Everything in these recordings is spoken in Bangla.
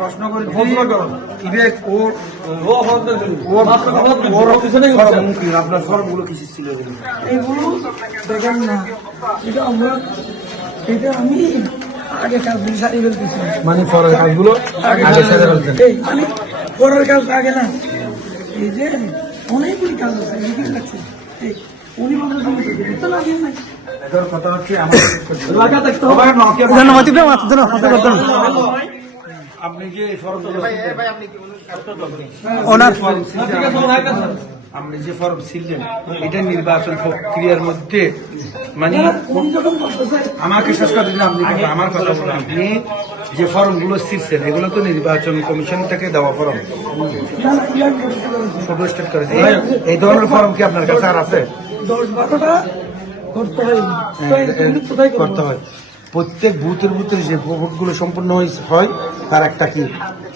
প্রশ্ন করে আপনার ফর্মগুলো কিছু ছিল এগুলো দেখেন না, এটা আমরা এটা আমি আগে কাজগুলো সারিয়ে ফেলতেছি, মানে পরের কাজগুলো আগে সেরে ফেলতেন। এই মানে পরের কাজ আগে না, এই যে অনেকগুলি কাজ আছে এদিকে লাগছে, এই উনি বলতে তো লাগেন নাই। এটার কথা হচ্ছে আমার আপনি যে ফর্মগুলো আপনি যে ফর্ম ছিলেন এটা নির্বাচন প্রক্রিয়ার মধ্যে মানে আমাকে শেষ কথা দিন, আপনি আমার কথা বলুন। আপনি যে ফর্মগুলো ছিলছেন এগুলো তো নির্বাচন কমিশন থেকে দেওয়া ফর্ম স্টেট করেছে। এই ধরনের ফর্ম কি আপনার কাছে আর আছে? 10-12টা করতে হয়। প্রত্যেক বুথের যে ভোটগুলো সম্পূর্ণ হয় তার একটা কি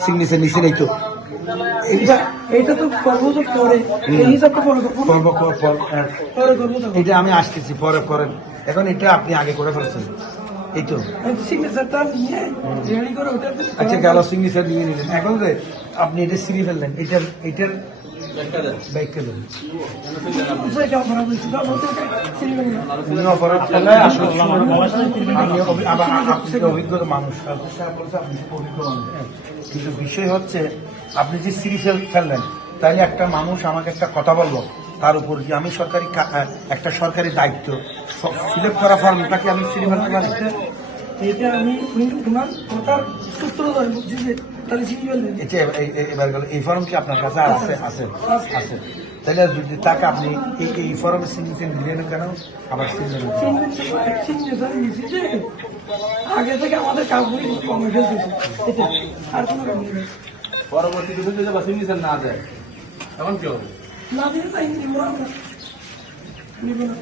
সিগনেচার নিচে নেই তো এইটা তো করবো তো পরে, এই হিসাবটা পরে এটা আমি আসতেছি পরে পরে। এখন এটা আপনি আগে করে ফেলছেন এই তো সিগনেচারটা নিয়ে রেডি করে ওটা। আচ্ছা গেল সিগনেচার নিয়ে নিলেন, এখন যে আপনি এটা সিরিয়ে ফেললেন এটার ব্যাখ্যা দেন। অভিজ্ঞতা মানুষ কিন্তু বিষয় হচ্ছে আপনি যে সিরি ফেললেন তাইলে একটা মানুষ আমাকে একটা কথা বললো, তার উপর যে আমি একটা সরকারি দায়িত্ব ফিল আপ করা ফর্মটাকে আমি সিরি ফেলতে পারি। এটা আমি তোমার কথার সূত্র ধরে বুঝছি যে তাহলে সিরি ফেললেন। এবার গেল এই ফর্ম কি আপনার কাছে আছে? আছে আছে। তাহলে যদি তাকে আপনি এই ফর্মের সিগনেচার দিলেন কেন? আবার সিগনেচার নিয়েছি যে আগে থেকে আমাদের কাজগুলি কমে ফেলতেছে, এটা আর কোনো কাজ নেই। পরবর্তীতে যদি সিগনেচার না দেয় তখন কি হবে? না দিলে তাই নিব না, নিব না।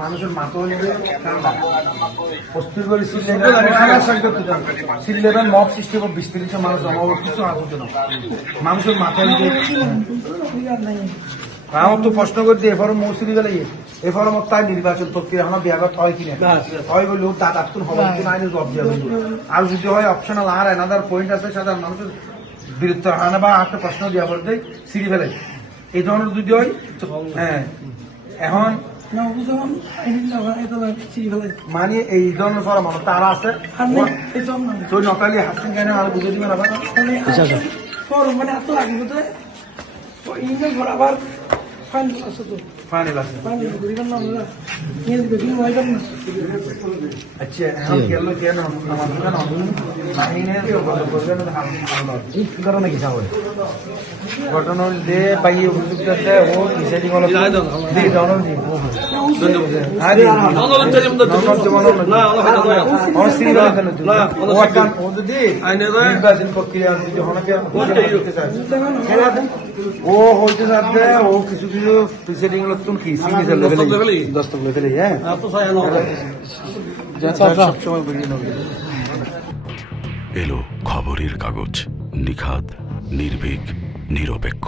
মানুষের মাথা হলে মব সৃষ্টি হবে, 20-30 মানুষ জমা হবে, কিছু আসবে না। মানুষের মাথা আমার তো প্রশ্ন করতে এফর মৌসুমি গেলে এফর তাই নির্বাচন প্রক্রিয়া আমার ব্যাঘাত হয় কিনা হয় বললেও তা ডাক্তার হবে কিনা আইনে জবাব দেওয়া হইল। আর যদি হয় অপশনাল আর এনাদার পয়েন্ট আছে সাধারণ মানুষের বিরুদ্ধে আনা বা একটা প্রশ্ন দেওয়া করতে সিঁড়ি ফেলে এই ধরনের যদি হয়। হ্যাঁ এখন মানে এই ধরনের ফরম তারা আছে তো নকালি হাসিন কেন আর বুঝে দিবেন আবার মানে এত লাগবে তো আবার ফাইনাল আছে। আচ্ছা এখন গেল কেন আমাদের কারণে কি হবে ঘটনা যে পাই অভিযুক্ত ও ডিসাইডিং হলো নির্বাচন প্রক্রিয়া যদি ও হইতে চাচ্ছে ও কিছু কিছু প্রিসাইডিং নতুন কি সিগনেচার দস্তক লেভেলে হ্যাঁ সবসময় বেরিয়ে নেবে। এলো খবরের কাগজ, নিখাত, নির্ভীক, নিরপেক্ষ।